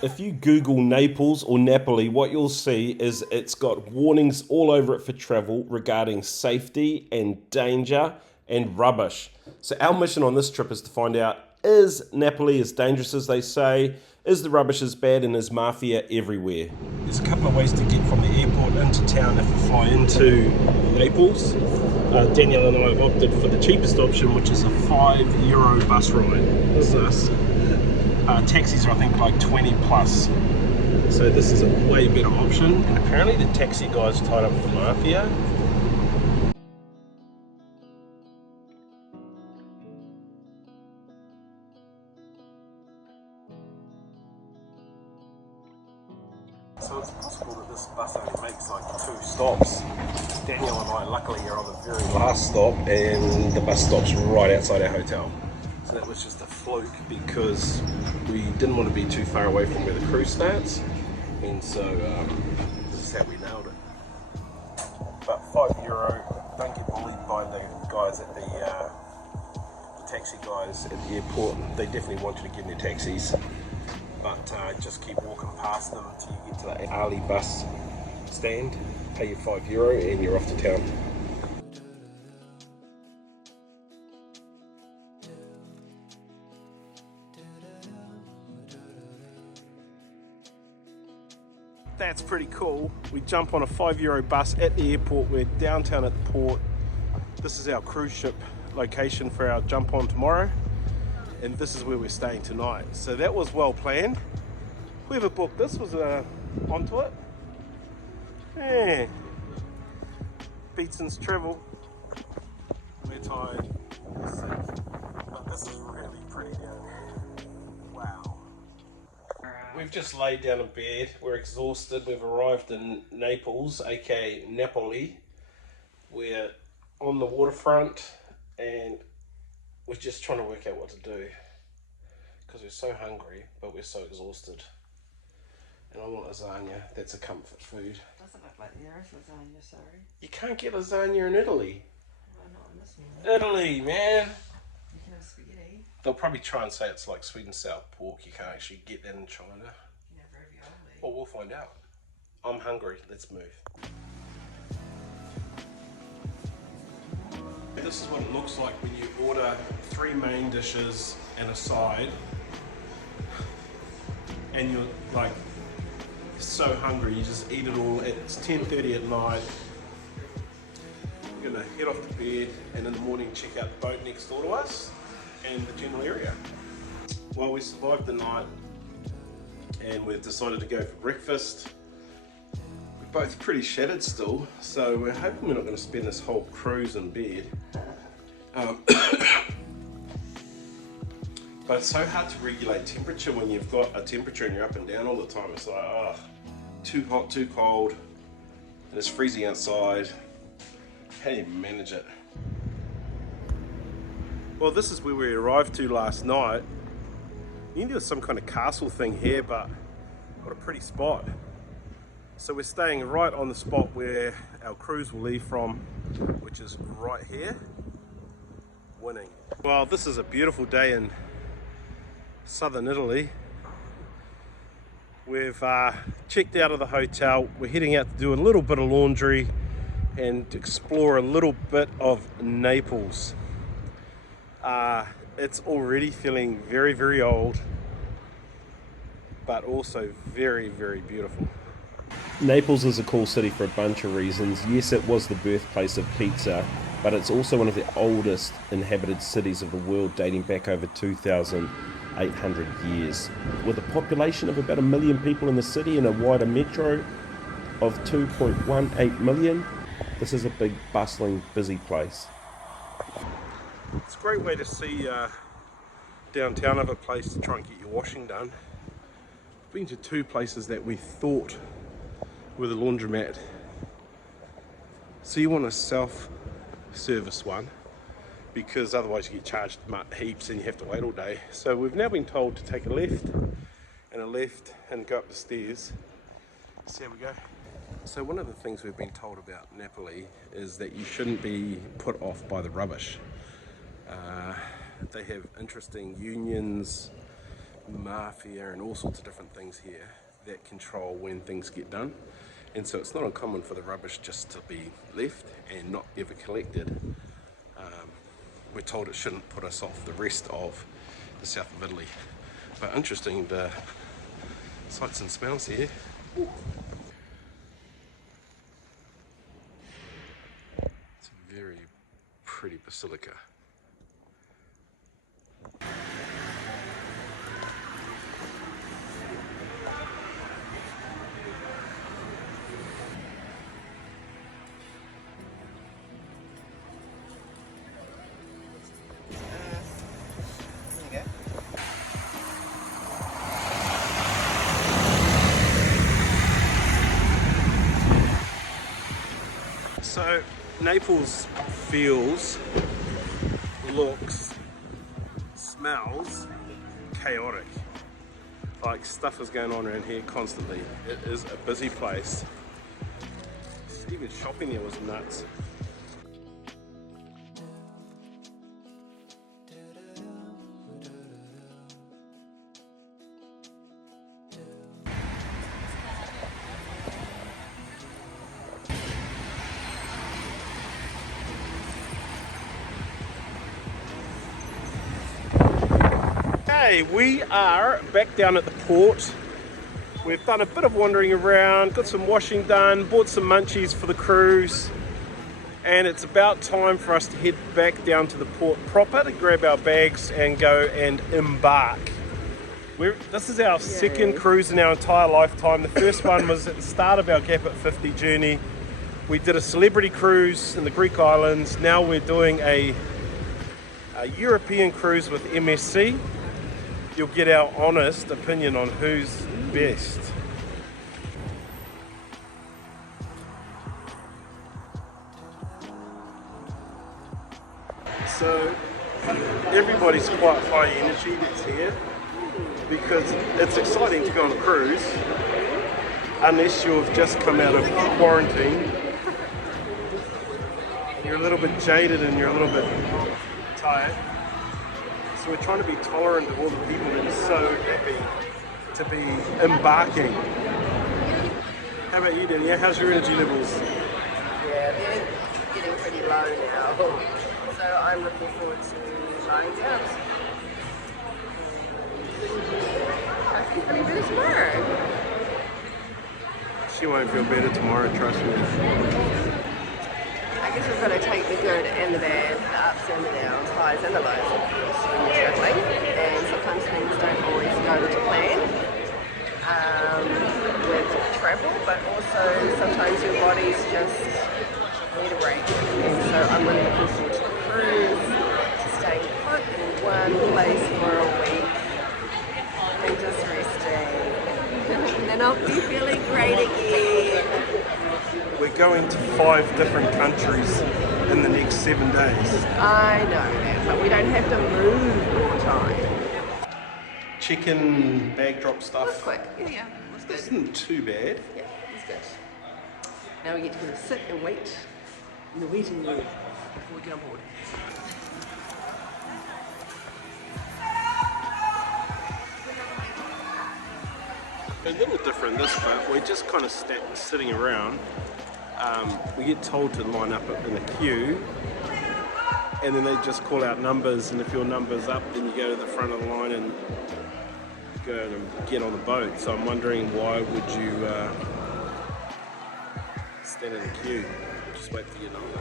If you Google Naples or Napoli, what you'll see is it's got warnings all over it for travel regarding safety and danger and rubbish. So our mission on this trip is to find out, is Napoli as dangerous as they say? Is the rubbish as bad, and is mafia everywhere? There's a couple of ways to get from the airport into town if you fly into Naples. Daniel and I have opted for the cheapest option, which is a €5 bus ride. This is us. Taxis are, I think, like 20 plus. So this is a way better option. And apparently the taxi guy's tied up with the mafia. So it's possible that this bus only makes like 2 stops. Daniel and I luckily are on the very last stop, and the bus stops right outside our hotel. So that was just a fluke because we didn't want to be too far away from where the cruise starts, and so this is how we nailed it. But €5, don't get bullied by the guys at the taxi guys at the airport. They definitely want you to get in their taxis, but just keep walking past them until you get to the Ali bus stand, pay your €5 and you're off to town. That's pretty cool. We jump on a €5 bus at the airport. We're downtown at the port. This is our cruise ship location for our jump on tomorrow, and this is where we're staying tonight. So that was well planned. Whoever booked this was onto it. Yeah. Beatson's travel. We're tired. We're sick. But this is really pretty down here. Wow. We've just laid down in bed. We're exhausted. We've arrived in Naples, aka Napoli. We're on the waterfront and we're just trying to work out what to do because we're so hungry, but we're so exhausted. And I want lasagna. That's a comfort food. Doesn't look like there is lasagna, sorry. You can't get lasagna in Italy. Well, not in this one. Italy, man. You can have spaghetti. They'll probably try and say it's like sweet and sour pork. You can't actually get that in China. You can have ravioli. Well, we'll find out. I'm hungry. Let's move. This is what it looks like when you order 3 main dishes and a side, and you're like so hungry you just eat it all. It's 10:30 at night. We're gonna head off to bed and in the morning check out the boat next door to us and the general area. Well, we survived the night and we've decided to go for breakfast. We're both pretty shattered still, so we're hoping we're not going to spend this whole cruise in bed. But it's so hard to regulate temperature when you've got a temperature and you're up and down all the time. It's like, oh, too hot, too cold, and it's freezing outside. How do you manage it? Well, this is where we arrived to last night. You knew there was some kind of castle thing here, but what a pretty spot. So we're staying right on the spot where our cruise will leave from, which is right here. Winning. Well, this is a beautiful day in southern Italy. We've checked out of the hotel. We're heading out to do a little bit of laundry and explore a little bit of Naples. It's already feeling very, very old, but also very, very beautiful. Naples is a cool city for a bunch of reasons. Yes, it was the birthplace of pizza, but it's also one of the oldest inhabited cities of the world, dating back over 2,800 years. With a population of about 1 million people in the city and a wider metro of 2.18 million, this is a big, bustling, busy place. It's a great way to see downtown of a place to try and get your washing done. I've been to 2 places that we thought were the laundromat. So you want a self-service one, because otherwise you get charged heaps and you have to wait all day. So we've now been told to take a left and go up the stairs. See how we go. So one of the things we've been told about Napoli is that you shouldn't be put off by the rubbish. They have interesting unions, mafia and all sorts of different things here that control when things get done. And so it's not uncommon for the rubbish just to be left and not ever collected. We're told it shouldn't put us off the rest of the south of Italy. But interesting, the sights and smells here. It's a very pretty basilica. So Naples feels, looks, smells chaotic. Like stuff is going on around here constantly. It is a busy place. Even shopping there was nuts. Okay, we are back down at the port. We've done a bit of wandering around, got some washing done, bought some munchies for the cruise, and it's about time for us to head back down to the port proper to grab our bags and go and embark. This is our second cruise in our entire lifetime. The first one was at the start of our GAPIT50 journey. We did a celebrity cruise in the Greek islands. Now we're doing a European cruise with MSC. You'll get our honest opinion on who's best. So everybody's quite high energy that's here because it's exciting to go on a cruise unless you've just come out of quarantine. You're a little bit jaded and you're a little bit tired. So we're trying to be tolerant of all the people that are so happy to be embarking. How about you, Danielle? How's your energy levels? Yeah, they're getting pretty low now. So I'm looking forward to lying down. I feel pretty better tomorrow. She won't feel better tomorrow, trust me. I guess we've got to take the good and the bad, the ups and the downs, highs and the lows, of course, when you're travelling. And sometimes things don't always go to plan with travel, but also sometimes your bodies just need a break. And so I'm really looking forward to the cruise, to staying put in one place for a week and just resting. And then I'll be feeling great again. We're going to 5 different countries in the next 7 days. I know that, but we don't have to move all the time. Chicken bag drop stuff. That's quick. Yeah, that's good. Isn't too bad. Yeah, that's good. Now we get to sit and wait in the waiting room before we get on board. A little different this but we're just kind of sitting around. We get told to line up in a queue and then they just call out numbers, and if your number's up then you go to the front of the line and go and get on the boat. So I'm wondering, why would you stand in a queue? Just wait for your number.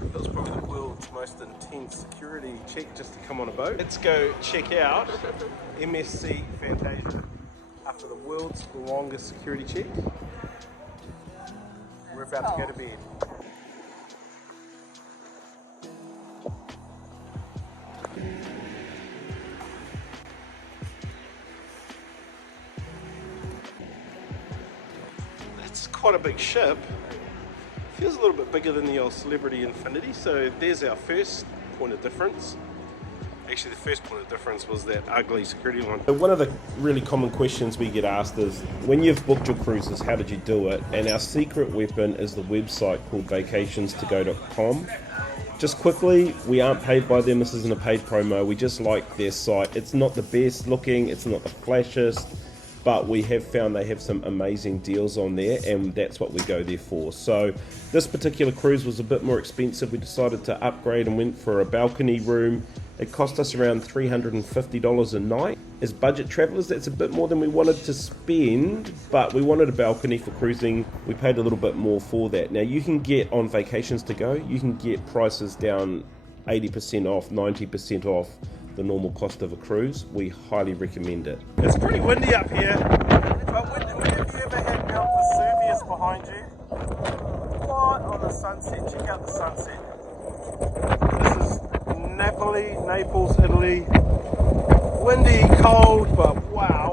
That was probably the world's most intense security check just to come on a boat. Let's go check out MSC Fantasia. After the world's longest security check, we're about to go to bed. That's quite a big ship. Feels a little bit bigger than the old Celebrity Infinity, so there's our first point of difference. Actually, the first point of difference was that ugly security line. One of the really common questions we get asked is, when you've booked your cruises, how did you do it? And our secret weapon is the website called vacationstogo.com. Just quickly, we aren't paid by them. This isn't a paid promo. We just like their site. It's not the best looking, it's not the flashiest, but we have found they have some amazing deals on there, and that's what we go there for. So this particular cruise was a bit more expensive. We decided to upgrade and went for a balcony room. It cost us around $350 a night. As budget travelers, that's a bit more than we wanted to spend, but we wanted a balcony for cruising. We paid a little bit more for that. Now you can get, on vacations to go, you can get prices down 80% off, 90% off the normal cost of a cruise. We highly recommend it. It's pretty windy up here, but whenever you ever had Mount Vesuvius behind you, right on the sunset, check out the sunset. This is Naples, Italy. Windy, cold, but wow.